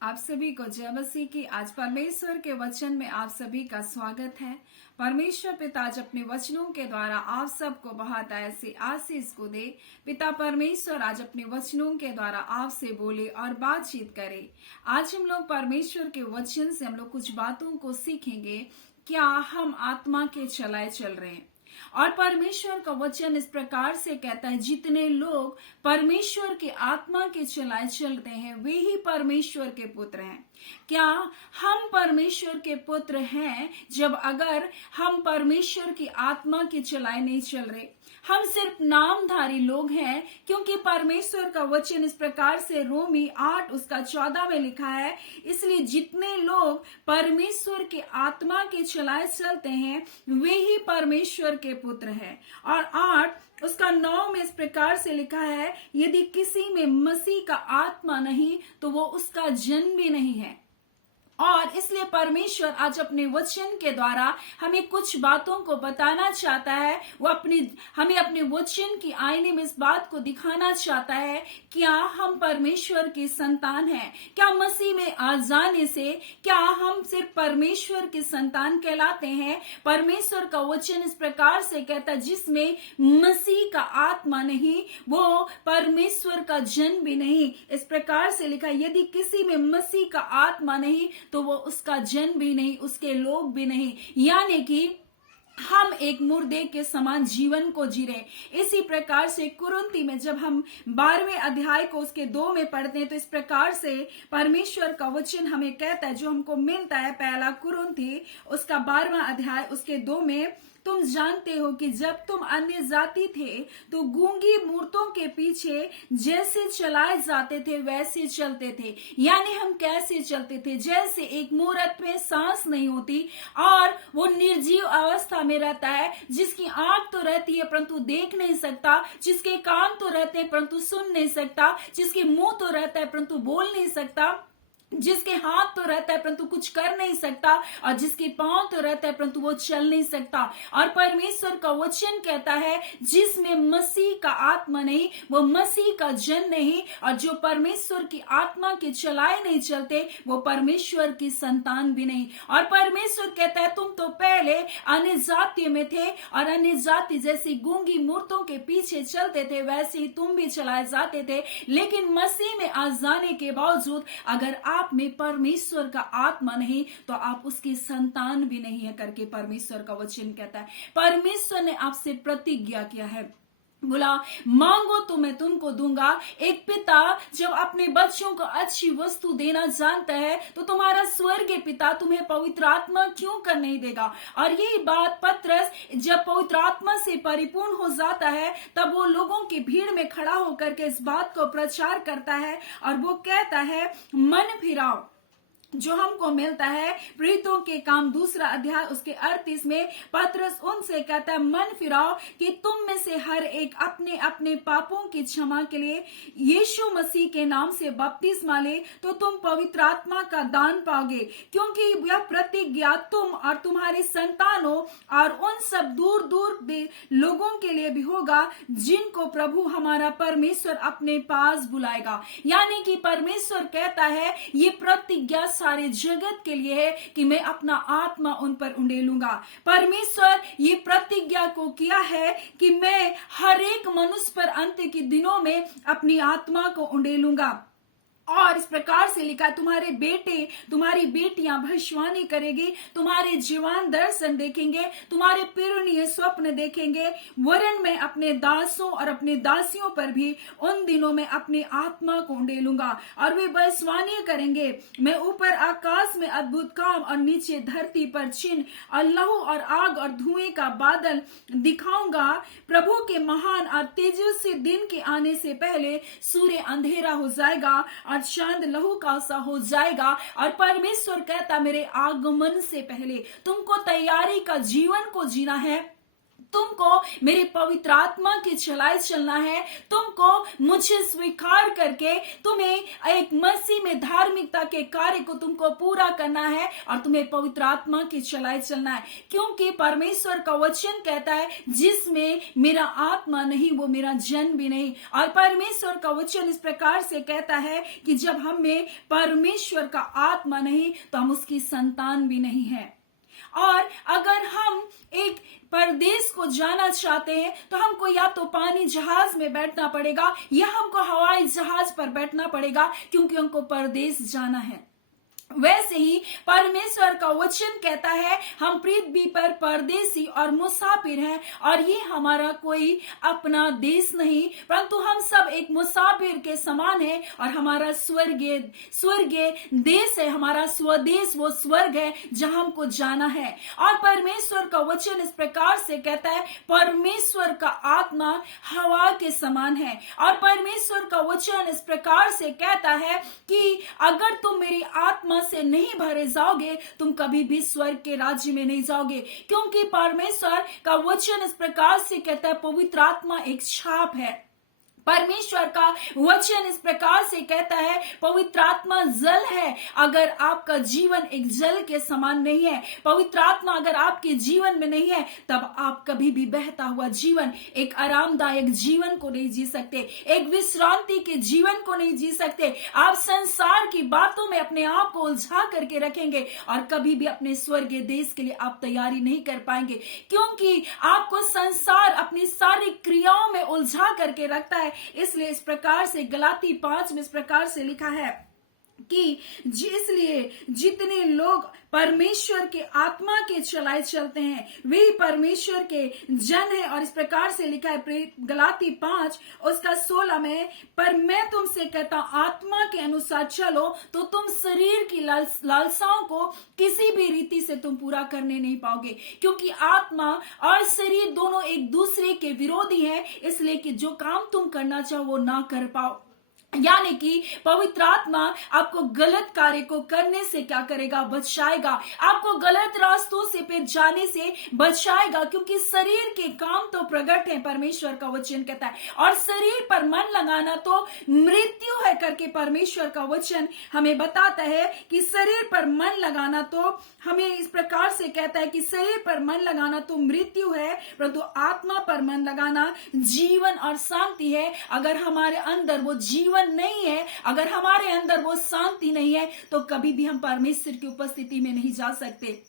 आप सभी को जय मसीह की। आज परमेश्वर के वचन में आप सभी का स्वागत है। परमेश्वर पिता आज अपने वचनों के द्वारा आप सबको बहुत ऐसे आशीष को दे। पिता परमेश्वर आज अपने वचनों के द्वारा आपसे बोले और बातचीत करे। आज हम लोग परमेश्वर के वचन से हम लोग कुछ बातों को सीखेंगे। क्या हम आत्मा के चलाए चल रहे हैं? और परमेश्वर का वचन इस प्रकार से कहता है, जितने लोग परमेश्वर के आत्मा के चलाए चलते हैं वे ही परमेश्वर के पुत्र हैं। क्या हम परमेश्वर के पुत्र हैं जब अगर हम परमेश्वर की आत्मा के चलाए नहीं चल रहे? हम सिर्फ नामधारी लोग हैं, क्योंकि परमेश्वर का वचन इस प्रकार से रोमी 8 उसका 14 में लिखा है, इसलिए जितने लोग परमेश्वर के आत्मा के चलाए चलते हैं वे ही परमेश्वर के पुत्र हैं। और 8 उसका 9 में इस प्रकार से लिखा है, यदि किसी में मसीह का आत्मा नहीं तो वो उसका जन्म भी नहीं है। और इसलिए परमेश्वर आज अपने वचन के द्वारा हमें कुछ बातों को बताना चाहता है। वो हमें अपने वचन की आईने में इस बात को दिखाना चाहता है, क्या हम परमेश्वर की संतान हैं? क्या मसीह में आ जाने से क्या हम सिर्फ परमेश्वर की संतान कहलाते हैं? परमेश्वर का वचन इस प्रकार से कहता है, जिसमें मसीह का आत्मा नहीं वो परमेश्वर का जन्म भी नहीं। इस प्रकार से लिखा, यदि किसी में मसीह का आत्मा नहीं तो वो उसका जन्म भी नहीं, उसके लोग भी नहीं। यानी कि हम एक मुर्दे के समान जीवन को जी रहे। इसी प्रकार से कुरिन्थी में जब हम 12वें अध्याय को उसके 2 में पढ़ते हैं तो इस प्रकार से परमेश्वर का वचन हमें कहता है, जो हमको मिलता है पहला कुरिन्थी उसका 12वां अध्याय उसके 2 में, तुम जानते हो कि जब तुम अन्य जाति थे तो गूंगी मूर्तों के पीछे जैसे चलाए जाते थे वैसे चलते थे। यानी हम कैसे चलते थे? जैसे एक मूर्त में सांस नहीं होती और वो निर्जीव अवस्था में रहता है, जिसकी आंख तो रहती है परंतु देख नहीं सकता, जिसके कान तो रहते हैं परंतु सुन नहीं सकता, जिसके मुंह तो रहता है परंतु बोल नहीं सकता, जिसके हाथ तो रहता है परंतु कुछ कर नहीं सकता, और जिसके पांव तो रहता है परंतु वो चल नहीं सकता। और परमेश्वर का वचन कहता है, जिसमें मसीह का आत्मा नहीं वो मसीह का जन नहीं, और जो परमेश्वर की आत्मा के चलाए नहीं चलते वो परमेश्वर की संतान भी नहीं। और परमेश्वर कहता है, तुम तो पहले अन्य जाति में थे और अन्य जाति जैसी गूंगी मूर्तों के पीछे चलते थे वैसे ही तुम भी चलाए जाते थे, लेकिन मसीह में आ जाने के बावजूद अगर आप में परमेश्वर का आत्मा नहीं तो आप उसकी संतान भी नहीं है करके परमेश्वर का वचन कहता है। परमेश्वर ने आपसे प्रतिज्ञा किया है, बोला मांगो तो मैं तुमको दूंगा। एक पिता जब अपने बच्चों को अच्छी वस्तु देना जानता है तो तुम्हारा स्वर्गीय पिता तुम्हें पवित्र आत्मा क्यों कर नहीं देगा? और यही बात पतरस जब पवित्र आत्मा से परिपूर्ण हो जाता है तब वो लोगों की भीड़ में खड़ा होकर के इस बात को प्रचार करता है और वो कहता है, मन फिराओ। जो हमको मिलता है प्रीतों के काम 2 अध्याय उसके 38 में पतरस उनसे कहता है, मन फिराओ कि तुम में से हर एक अपने अपने पापों की क्षमा के लिए यीशु मसीह के नाम से बपतिस्मा ले तो तुम पवित्र आत्मा का दान पाओगे, क्योंकि यह प्रतिज्ञा तुम और तुम्हारे संतानों और उन सब दूर दूर लोगों के लिए भी होगा जिनको प्रभु हमारा परमेश्वर अपने पास बुलाएगा। यानी कि परमेश्वर कहता है ये प्रतिज्ञा सारे जगत के लिए है कि मैं अपना आत्मा उन पर उंडेलूंगा। परमेश्वर ये प्रतिज्ञा को किया है कि मैं हर एक मनुष्य पर अंत के दिनों में अपनी आत्मा को उंडेलूंगा। और इस प्रकार से लिखा, तुम्हारे बेटे तुम्हारी बेटियां भविष्यवाणी करेगी, तुम्हारे जवान दर्शन देखेंगे, तुम्हारे पिरुनीय स्वप्न देखेंगे, वरन मैं अपने दासों और अपने दासियों पर भी उन दिनों में अपनी आत्मा को उंडेलूंगा और वे भविष्यवाणी करेंगे। मैं ऊपर आकाश में अद्भुत काम और नीचे धरती पर चिन्ह और लहू और आग और धुएं का बादल दिखाऊंगा। प्रभु के महान और तेजस्वी दिन के आने से पहले सूर्य अंधेरा हो जाएगा और चांद लहू का सा हो जाएगा। और परमेश्वर कहता, मेरे आगमन से पहले तुमको तैयारी का जीवन को जीना है, तुमको मेरे पवित्र आत्मा की चलाई चलना है। तुमको मुझे स्वीकार करके तुम्हें एक मसीह में धार्मिकता के कार्य को तुमको पूरा करना है और तुम्हें पवित्र आत्मा की चलाई चलना है, क्योंकि परमेश्वर का वचन कहता है जिसमें मेरा आत्मा नहीं वो मेरा जन भी नहीं। और परमेश्वर का वचन इस प्रकार से कहता है कि जब हम में परमेश्वर का आत्मा नहीं तो हम उसकी संतान भी नहीं है। और अगर हम एक परदेश को जाना चाहते हैं तो हमको या तो पानी जहाज में बैठना पड़ेगा या हमको हवाई जहाज पर बैठना पड़ेगा, क्योंकि हमको परदेश जाना है। वैसे ही परमेश्वर का वचन कहता है हम पृथ्वी पर परदेसी और मुसाफिर हैं, और ये हमारा कोई अपना देश नहीं, परंतु हम सब एक मुसाफिर के समान है और हमारा स्वर्गीय देश है, हमारा स्वदेश वो स्वर्ग है जहां हमको जाना है। और परमेश्वर का वचन इस प्रकार से कहता है परमेश्वर का आत्मा हवा के समान है। और परमेश्वर का वचन इस प्रकार से कहता है कि अगर तुम मेरी आत्मा से नहीं भरे जाओगे तुम कभी भी स्वर्ग के राज्य में नहीं जाओगे, क्योंकि परमेश्वर का वचन इस प्रकार से कहता है पवित्र आत्मा एक छाप है। परमेश्वर का वचन इस प्रकार से कहता है पवित्र आत्मा जल है। अगर आपका जीवन एक जल के समान नहीं है, पवित्र आत्मा अगर आपके जीवन में नहीं है, तब आप कभी भी बहता हुआ जीवन, एक आरामदायक जीवन को नहीं जी सकते, एक विश्रांति के जीवन को नहीं जी सकते। आप संसार की बातों में अपने आप को उलझा करके रखेंगे और कभी भी अपने स्वर्गीय देश के लिए आप तैयारी नहीं कर पाएंगे, क्योंकि आपको संसार अपनी सारी क्रियाओं में उलझा करके रखता है। इसलिए इस प्रकार से गलाती 5 में इस प्रकार से लिखा है कि इसलिए जितने लोग परमेश्वर के आत्मा के चलाए चलते हैं वे परमेश्वर के जन है। और इस प्रकार से लिखा है गलाती 5 उसका 16 में, पर मैं तुमसे कहता आत्मा के अनुसार चलो तो तुम शरीर की लालसाओं को किसी भी रीति से तुम पूरा करने नहीं पाओगे, क्योंकि आत्मा और शरीर दोनों एक दूसरे के विरोधी हैं। इसलिए कि जो काम तुम करना चाहो वो ना कर पाओ, यानी कि पवित्र आत्मा आपको गलत कार्य को करने से क्या करेगा, बचाएगा, आपको गलत रास्तों से फिर जाने से बचाएगा, क्योंकि शरीर के काम तो प्रकट है परमेश्वर का वचन कहता है, और शरीर पर मन लगाना तो मृत्यु है करके परमेश्वर का वचन हमें बताता है कि शरीर पर मन लगाना तो हमें इस प्रकार से कहता है कि शरीर पर मन लगाना तो मृत्यु है, परंतु आत्मा पर मन लगाना जीवन और शांति है। अगर हमारे अंदर वो जीवन नहीं है, अगर हमारे अंदर वो शांति नहीं है, तो कभी भी हम परमेश्वर की उपस्थिति में नहीं जा सकते,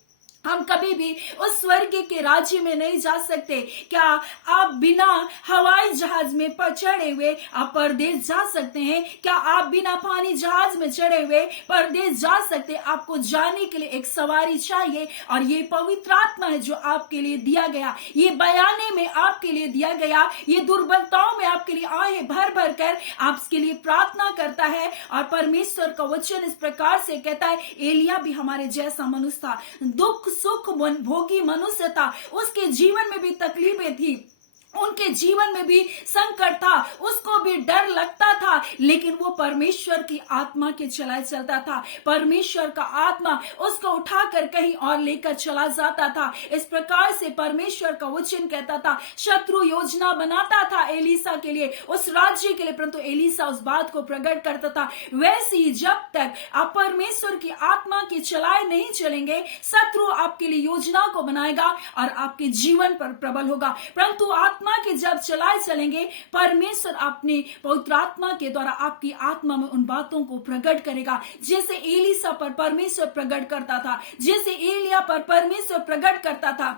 हम कभी भी उस स्वर्ग के राज्य में नहीं जा सकते। क्या आप बिना हवाई जहाज में चढ़े हुए आप परदेश जा सकते हैं? क्या आप बिना पानी जहाज में चढ़े हुए परदेश जा सकते? आपको जाने के लिए एक सवारी चाहिए, और ये पवित्र आत्मा है जो आपके लिए दिया गया, ये बयाने में आपके लिए दिया गया, ये दुर्बलताओं में आपके लिए आए भर भर कर आपके लिए प्रार्थना करता है। और परमेश्वर का वचन इस प्रकार से कहता है एलिया भी हमारे जैसा मनुष्य था, दुख सुख भोगी मनुष्य था, उसके जीवन में भी तकलीफें थी, उनके जीवन में भी संकट था, उसको भी डर लगता था, लेकिन वो परमेश्वर की आत्मा के चलाए चलता था। परमेश्वर का आत्मा उसको उठाकर कहीं और लेकर चला जाता था। इस प्रकार से परमेश्वर का वचन कहता था शत्रु योजना बनाता था एलीसा के लिए, उस राज्य के लिए, परंतु एलीसा उस बात को प्रकट करता था। वैसे ही जब तक आप परमेश्वर की आत्मा के चलाए नहीं चलेंगे, शत्रु आपके लिए योजना को बनाएगा और आपके जीवन पर प्रबल होगा। परंतु आत्मा के जब चलाए चलेंगे, परमेश्वर अपने पवित्र आत्मा के द्वारा आपकी आत्मा में उन बातों को प्रकट करेगा, जैसे एलीसा पर परमेश्वर प्रकट करता था, जैसे एलिया पर परमेश्वर प्रकट करता था।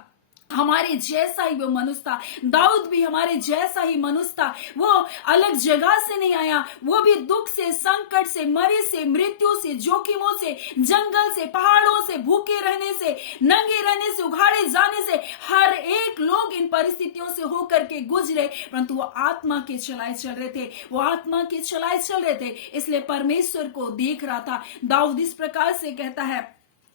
हमारे जैसा ही वो मनुष्य था, दाऊद भी हमारे जैसा ही मनुष्य था। वो अलग जगह से नहीं आया, वो भी दुख से, संकट से, मरे से, मृत्यु से, जोखिमों से, जंगल से, पहाड़ों से, भूखे रहने से, नंगे रहने से, उघाड़े जाने से, हर एक लोग इन परिस्थितियों से होकर के गुजरे, परंतु वो आत्मा के चलाए चल रहे थे, वो आत्मा के चलाए चल रहे थे, इसलिए परमेश्वर को देख रहा था। दाऊद इस प्रकार से कहता है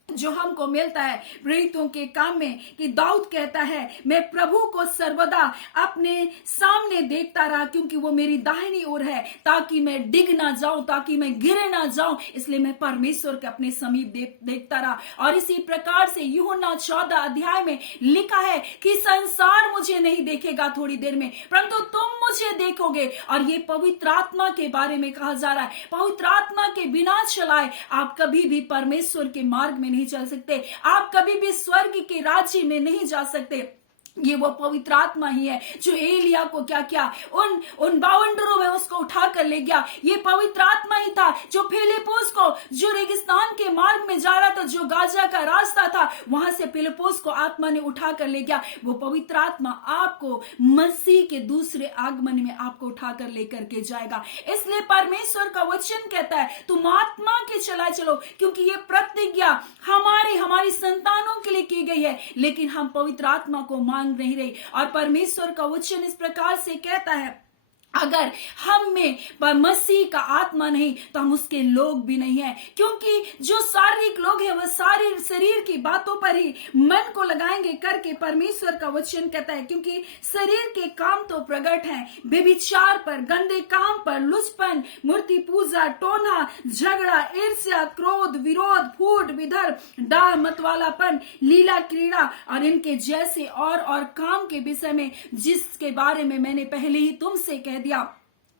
जो हमको मिलता है प्रेरितों के काम में, कि दाऊद कहता है मैं प्रभु को सर्वदा अपने सामने देखता रहा, क्योंकि वो मेरी दाहिनी ओर है, ताकि मैं डिग ना जाऊं, ताकि मैं गिर ना जाऊं, इसलिए मैं परमेश्वर के अपने समीप देखता रहा। और इसी प्रकार से यूहन्ना 14 अध्याय में लिखा है कि संसार मुझे नहीं देखेगा थोड़ी देर में, परंतु तुम मुझे देखोगे। और ये पवित्र आत्मा के बारे में कहा जा रहा है। पवित्र आत्मा के बिना चलाए आप कभी भी परमेश्वर के मार्ग में नहीं चल सकते, आप कभी भी स्वर्ग के राज्य में नहीं जा सकते। ये वो पवित्र आत्मा ही है जो एलिया को क्या किया, उन बावंडरों में उसको उठा कर ले गया। ये पवित्र आत्मा ही था जो फिलिप्पुस को, जो रेगिस्तान के मार्ग में जा रहा था, जो गाजा का रास्ता था, वहां से फिलिप्पुस को आत्मा ने उठा कर ले गया। वो पवित्र आत्मा आपको मसीह के दूसरे आगमन में आपको उठा कर लेकर के जाएगा। इसलिए परमेश्वर का वचन कहता है तुम आत्मा के चलाए चलो, क्योंकि ये प्रतिज्ञा हमारी संतानों के लिए की गई है, लेकिन हम पवित्र आत्मा को मांग नहीं रही। और परमेश्वर का वचन इस प्रकार से कहता है, अगर हम में मसीह का आत्मा नहीं तो हम उसके लोग भी नहीं है। क्योंकि जो शारीरिक लोग हैं वह सारी शरीर की बातों पर ही मन को लगाएंगे करके परमेश्वर का वचन कहता है। क्योंकि शरीर के काम तो प्रकट हैं, व्यभिचार पर, गंदे काम पर, लुचपन, मूर्ति पूजा, टोना, झगड़ा, ईर्ष्या, क्रोध, विरोध, फूट, विधर्म, डाह, मतवालापन, लीला क्रीड़ा और इनके जैसे और काम के विषय में, जिसके बारे में मैंने पहले ही तुमसे कह दिया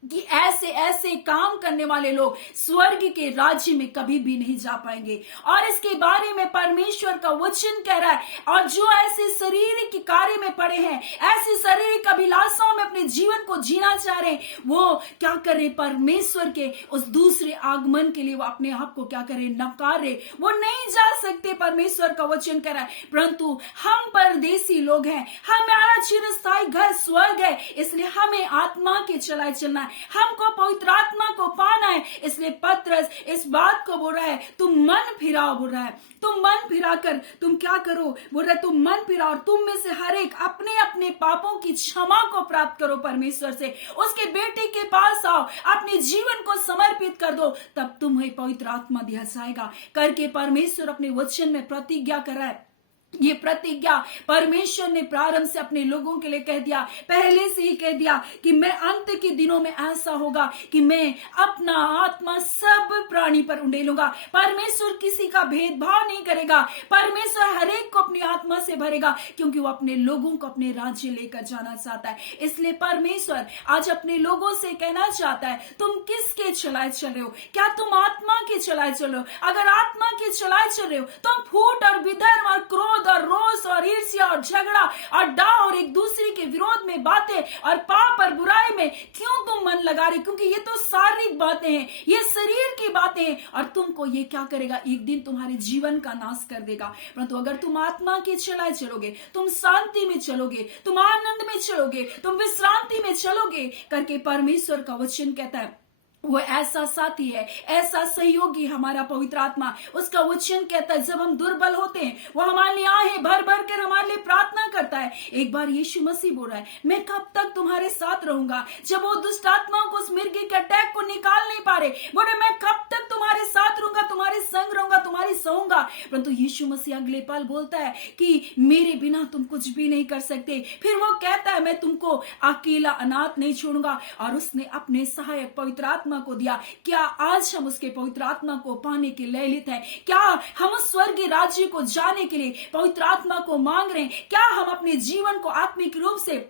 कि ऐसे ऐसे काम करने वाले लोग स्वर्ग के राज्य में कभी भी नहीं जा पाएंगे। और इसके बारे में परमेश्वर का वचन कह रहा है, और जो ऐसे शारीरिक कार्य में पड़े हैं, ऐसी शारीरिक अभिलाषाओं में अपने जीवन को जीना चाह रहे हैं, वो क्या करे, परमेश्वर के उस दूसरे आगमन के लिए वो अपने आप को क्या करे, नकार रहे, वो नहीं जा सकते। परमेश्वर का वचन कह रहा है, परंतु हम परदेसी लोग हैं, हमारा चिरस्थायी घर स्वर्ग है, इसलिए हमें आत्मा के चलाए चलना है, हमको पवित्र आत्मा को पाना है। इसलिए पतरस इस बात को बोल रहा है, तुम मन फिराओ, बोल रहा है, तुम मन फिरा कर तुम क्या करो, बोल रहा है तुम मन फिराओ, तुम में से हर एक अपने अपने पापों की क्षमा को प्राप्त करो परमेश्वर से, उसके बेटे के पास आओ, अपने जीवन को समर्पित कर दो, तब तुम्हें पवित्र आत्मा दिया जाएगा करके परमेश्वर अपने वचन में प्रतिज्ञा कर रहा है। ये प्रतिज्ञा परमेश्वर ने प्रारंभ से अपने लोगों के लिए कह दिया, पहले से ही कह दिया कि मैं अंत के दिनों में ऐसा होगा कि मैं अपना आत्मा सब प्राणी पर उंडेलूंगा। परमेश्वर किसी का भेदभाव नहीं करेगा, परमेश्वर हर एक को अपनी आत्मा से भरेगा, क्योंकि वो अपने लोगों को अपने राज्य लेकर जाना चाहता है। इसलिए परमेश्वर आज अपने लोगों से कहना चाहता है, तुम किसके चलाए चल रहे हो? क्या तुम आत्मा के चलाए चल रहे हो? अगर आत्मा के चलाए चल रहे हो, तुम फूट और विधर्म और क्रोध और रोष और ईर्ष्या और झगड़ा और डाह और एक दूसरे के विरोध में बातें और पाप और बुराई में क्यों तुम मन लगा रहे? क्योंकि ये तो शारीरिक बातें हैं, ये शरीर की बातें हैं, और तुमको ये क्या करेगा, एक दिन तुम्हारे जीवन का नाश कर देगा। परंतु अगर तुम आत्मा के चलाए चलोगे, तुम शांति में चलोगे, तुम आनंद में चलोगे, तुम विश्रांति में चलोगे करके परमेश्वर का वचन कहता है, वो ऐसा साथी है, ऐसा सहयोगी हमारा पवित्र आत्मा। उसका वचन कहता है, जब हम दुर्बल होते हैं वो हमारे लिए आहे भर भर कर हमारे लिए प्रार्थना करता है। एक बार यीशु मसीह बोल रहा है, मैं कब तक तुम्हारे साथ रहूंगा? जब वो दुष्ट आत्माओं को उस मिर्गी के अटैक को निकाल नहीं पा रहे, बोले मैं कब तक तुम्हारे साथ रहूंगा, तुम्हारे संग रहूंगा, तुम्हारी सहूंगा। परंतु यीशु मसीह अगले पल बोलता है कि मेरे बिना तुम कुछ भी नहीं कर सकते। फिर वो कहता है, मैं तुमको अकेला अनाथ नहीं छोड़ूंगा, और उसने अपने सहायक पवित्र आत्मा को दिया। क्या आज हम उसके पवित्र आत्मा को पाने के लयलित हैं? क्या हम उस स्वर्गीय राज्य को जाने के लिए पवित्र आत्मा को मांग रहे हैं? क्या हम अपने जीवन को आत्मिक रूप से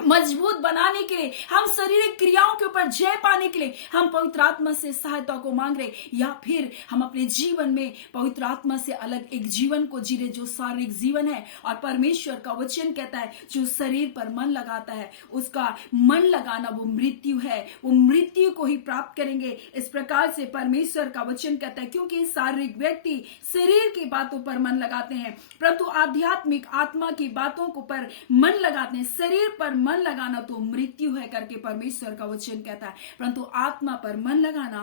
मजबूत बनाने के लिए, हम शारीरिक क्रियाओं के ऊपर जय पाने के लिए हम पवित्र आत्मा से सहायता को मांग रहे, या फिर हम अपने जीवन में पवित्र आत्मा से अलग एक जीवन को जी रहे जो शारीरिक जीवन है? और परमेश्वर का वचन कहता है, जो शरीर पर मन लगाता है उसका मन लगाना वो मृत्यु है, वो मृत्यु को ही प्राप्त करेंगे। इस प्रकार से परमेश्वर का वचन कहता है, क्योंकि शारीरिक व्यक्ति शरीर की बातों पर मन लगाते हैं, परंतु आध्यात्मिक आत्मा की बातों को पर मन लगाते हैं। शरीर पर मन लगाना तो मृत्यु है करके परमेश्वर का वचन कहता है, परंतु आत्मा पर मन लगाना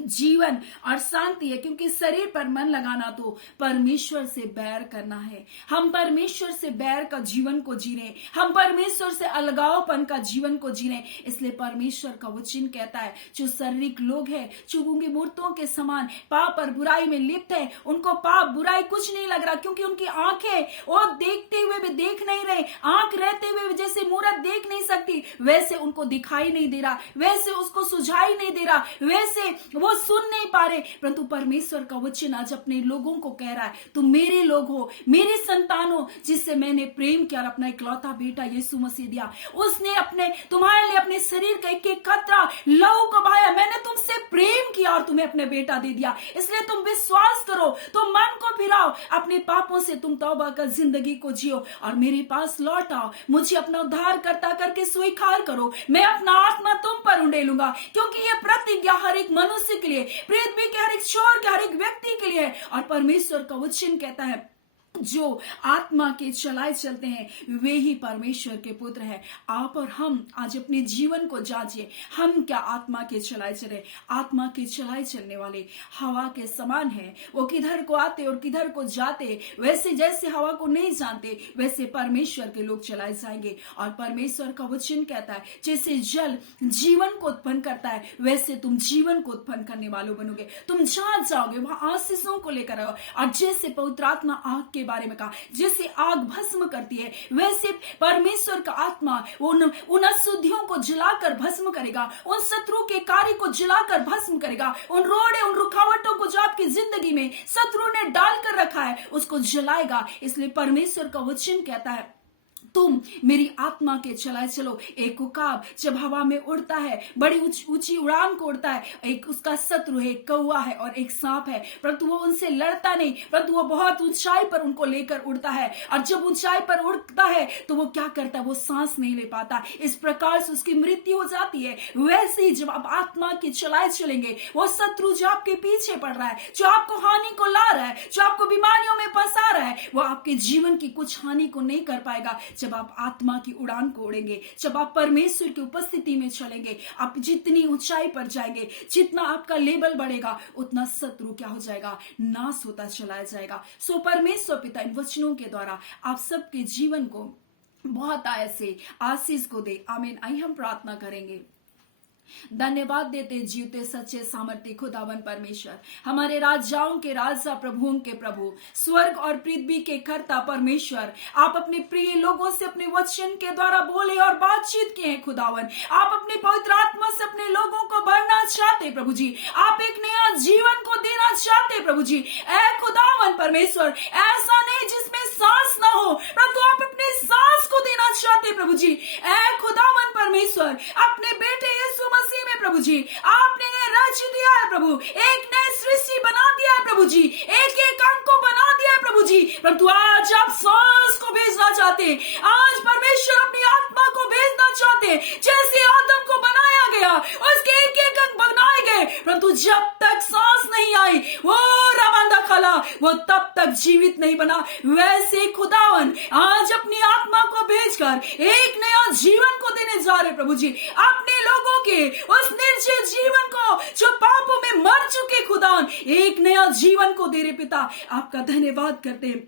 जीवन और शांति है, क्योंकि शरीर पर मन लगाना तो परमेश्वर से बैर करना है। हम परमेश्वर से बैर का जीवन को जी रहे, हम परमेश्वर से अलगावपन का जीवन को जी रहे। इसलिए परमेश्वर का वचन कहता है, जो शारीरिक लोग हैं, जो उनकी मूर्तों के समान पाप और बुराई में लिप्त है, उनको पाप बुराई कुछ नहीं लग रहा, क्योंकि उनकी आंखें वो देखते हुए भी देख नहीं रहे। आंख रहते हुए भी जैसे मूरत देख नहीं सकती, वैसे उनको दिखाई नहीं दे रहा, वैसे उसको सुझाई नहीं दे रहा, वैसे वो सुन नहीं पा रहे। परंतु परमेश्वर का वचन आज अपने लोगों को कह रहा है, तुम मेरे लोग हो, मेरे संतान हो, जिससे मैंने प्रेम किया और अपना इकलौता बेटा यीशु मसीह दिया। उसने अपने तुम्हारे लिए अपने शरीर का एक एक कतरा लहू को बहाया। मैंने तुमसे प्रेम किया और तुम्हें अपने बेटा दे दिया। इसलिए तुम विश्वास करो, तुम मन को फिराओ, अपने पापों से तुम तौबा कर जिंदगी को जियो और मेरे पास लौट आओ। मुझे अपना उद्धार करता करके स्वीकार करो, मैं अपना आत्मा तुम पर उंडेलूंगा, क्योंकि यह प्रतिज्ञा हर एक मनुष्य के लिए, पृथ्वी के हर एक छोर के हर एक व्यक्ति के लिए है। और परमेश्वर का वचन कहता है, जो आत्मा के चलाए चलते हैं वे ही परमेश्वर के पुत्र हैं। आप और हम आज अपने जीवन को जांचिए, हम क्या आत्मा के चलाए चले? आत्मा के चलाए चलने वाले हवा के समान है, वो किधर को आते और किधर को जाते। वैसे जैसे हवा को नहीं जानते, वैसे परमेश्वर के लोग चलाए जाएंगे। और परमेश्वर का वचन कहता है, जैसे जल जीवन को उत्पन्न करता है, वैसे तुम जीवन को उत्पन्न करने वालों बनोगे। तुम जहां जाओगे वहां आशीषों को लेकर आओ। और जैसे पवित्र आत्मा आग के बारे में कहा, जैसे आग भस्म करती है, वैसे परमेश्वर का आत्मा उन अशुद्धियों को जलाकर भस्म करेगा, उन शत्रु के कार्य को जलाकर भस्म करेगा, उन रोड़े उन रुकावटों को जो आपकी जिंदगी में शत्रु ने डालकर रखा है उसको जलाएगा। इसलिए परमेश्वर का वचन कहता है, तुम मेरी आत्मा के चलाए चलो। एक उकाब जब हवा में उड़ता है, बड़ी ऊंची उड़ान को उड़ता है, एक उसका शत्रु है, कौवा है और एक सांप है, परंतु वो उनसे लड़ता नहीं, परंतु वो बहुत ऊंचाई पर उनको लेकर उड़ता है। और जब ऊंचाई पर उड़ता है तो वो क्या करता है, वो सांस नहीं ले पाता, इस प्रकार से उसकी मृत्यु हो जाती है। वैसे ही जब आप आत्मा के चलाए चलेंगे, वो शत्रु जो आपके पीछे पड़ रहा है, जो आपको हानि को ला रहा है, जो आपको बीमारियों में फंसा रहा है, वो आपके जीवन की कुछ हानि को नहीं कर पाएगा। जब आप आत्मा की उड़ान को उड़ेंगे, जब आप परमेश्वर की उपस्थिति में चलेंगे, आप जितनी ऊंचाई पर जाएंगे, जितना आपका लेवल बढ़ेगा, उतना शत्रु क्या हो जाएगा, नाश होता चला जाएगा। सो परमेश्वर पिता इन वचनों के द्वारा आप सबके जीवन को बहुत ऐसे आशीष को दे। आमीन। आई हम प्रार्थना करेंगे। धन्यवाद देते जीवते सच्चे सामर्थ्य खुदावन परमेश्वर, हमारे राजाओं के राजा, प्रभुओं के प्रभु, स्वर्ग और पृथ्वी के कर्ता परमेश्वर, आप अपने प्रिय लोगों से अपने वचन के द्वारा बोले और बातचीत किए हैं खुदावन। आप अपने पवित्र आत्मा से अपने लोगों को भरना चाहते प्रभु जी, आप एक नया जीवन को देना चाहते प्रभु जी। ऐ खुदावन परमेश्वर, ऐसा नहीं जिसमें सांस ना हो, परंतु आप अपने सांस को देना चाहते प्रभु जी। ऐ खुदावन परमेश्वर, अपने बेटे यीशु मसीह में प्रभु जी आपने राज्य दिया है प्रभु, एक नई सृष्टि बना दिया है प्रभु जी, एक एक अंग को बना दिया है प्रभु जी, परंतु आज आप सांस को भेजना चाहते हैं। आज परमेश्वर अपनी आत्मा को भेजना चाहते हैं। जैसे आदम को बनाया गया, उसके एक एक अंग बनाए गए, परंतु जब तक सांस नहीं आई वो रवांदा खला, वो तब तक जीवित नहीं बना। वैसे खुदावन आज अपनी आत्मा को भेजकर एक नया जीवन को देने जा रहे प्रभु जी, अपने लोगों के उस निर्जय जीवन को जो पापों में मर चुके खुदावन, एक नया जीवन को दे रहे पिता। आपका धन्यवाद करते हैं।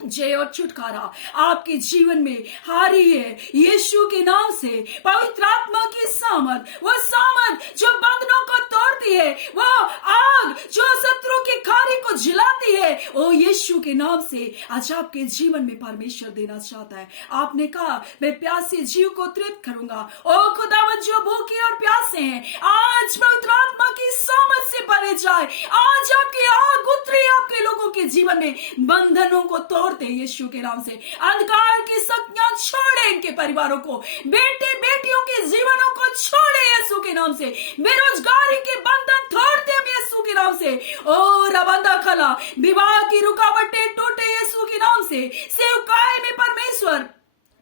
जय और छुटकारा आपके जीवन में हारी है यीशु के नाम से। पवित्र आत्मा की सामर्थ, वो सामर्थ जो बंधनों को तोड़ती है, वो आग जो शत्रु के कार्य को जलाती है, ओ यीशु के नाम से आज आपके जीवन में परमेश्वर देना चाहता है। आपने कहा मैं प्यासे जीव को तृप्त करूंगा। ओ खुदावन जो भूखे और प्यासे हैं, आज पवित्र आत्मा की सामर्थ से भरे जाए। आज आपकी आग उतरे आपके लोगों के जीवन में, बंधनों को तोड़ यीशु के नाम से, अंधकार की शक्तियां छोड़े इनके परिवारों को, बेटे बेटियों के जीवनों को छोड़े यीशु के नाम से, बेरोजगारी के बंधन तोड़ते हैं यीशु के नाम से। ओ रबंदा खला, विवाह की रुकावटें टूटे यीशु के नाम से। सेवकाई में परमेश्वर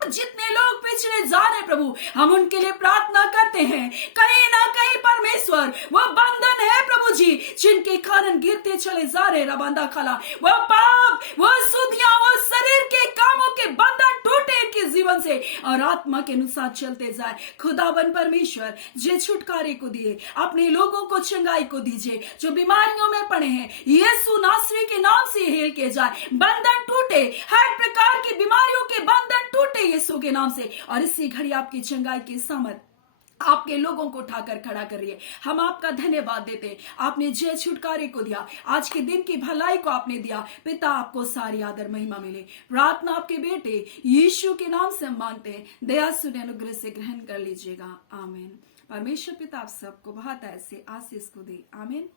जितने लोग पिछड़े जा रहे प्रभु, हम उनके लिए प्रार्थना करते हैं। कहीं ना कहीं परमेश्वर वो बंधन है प्रभु जी, जिनके कारण गिरते चले जा रहे रबांदा खला, वो पाप, वो सुधियां, वो शरीर के कामों के बंधन टूटे इनके जीवन से और आत्मा के अनुसार चलते जाए। खुदावन परमेश्वर जे छुटकारे को दिए, अपने लोगों को चंगाई को दीजिए। जो बीमारियों में पड़े हैं, यीशु नासरी के नाम से हेल के जाए, बंधन टूटे, हर प्रकार की बीमारियों के बंधन टूटे यीशु के नाम से। और इसी घड़ी आपकी चंगाई की समझ आपके लोगों को उठाकर खड़ा करिए। हम आपका धन्यवाद देते हैं, आपने जय छुटकारे को दिया, आज के दिन की भलाई को आपने दिया। पिता, आपको सारी आदर महिमा मिले। प्रार्थना आपके बेटे यीशु के नाम से हम मांगते हैं, दया सुने अनुग्रह से ग्रहण कर लीजिएगा। आमीन। परमेश्वर पिता आप सबको बहुत ऐसे आशीष को दे। आमीन।